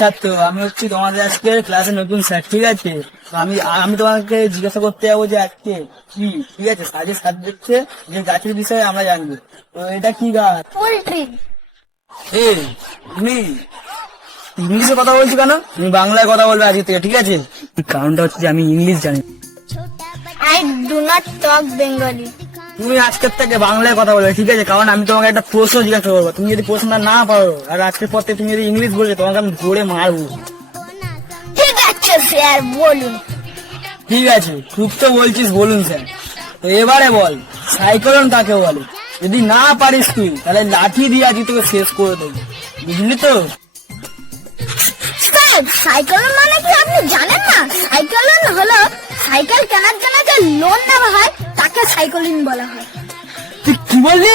ছাত্র, আমি হচ্ছি তোমাদের আজকে ক্লাসে নতুন স্যার, ঠিক আছে? তো আমি আমি তোমাকে জিজ্ঞাসা করতে যাবো যে আজকে কি, ঠিক আছে? আজকে স্যার দেখছে যে গাছের বিষয়ে আমরা জানবো। তো এটা কি গাছ? পোল্ট্রি। এই তুমি ইংলিশে কথা বলছো কেন? তুমি বাংলায় কথা বলবে আজকে থেকে, ঠিক আছে? কারণটা হচ্ছে যে আমি ইংলিশ জানি। I do not talk Bengali. তুমি আজকের থেকে বাংলায় কথা বলবে, ঠিক আছে? কারণ আমি তোমাকে একটা প্রশ্ন জিজ্ঞাসা করবো, তুমি যদি প্রশ্নটা না পারো আর আজকের পর থেকে তুমি যদি ইংলিশ বলছো তোমাকে আমি ধরে মারবো। ঠিক আছে স্যার, বলুন। ঠিক আছে, খুব তো বলছিস, বলুন স্যার। তো এবারে বল, সাইক্লোন কাকে বলে? যদি না পারিস তুই তাহলে লাঠি দিয়ে আজকে তোকে শেষ করে দেবো, বুঝলি তো? স্যার, সাইক্লোন মানে কি আপনি জানেন না? সাইক্লোন হলো সাইকেল কেনার জন্য যে লোন নেওয়া হয় তাকে সাইক্লোন বলা হয়। তুই কি বললি?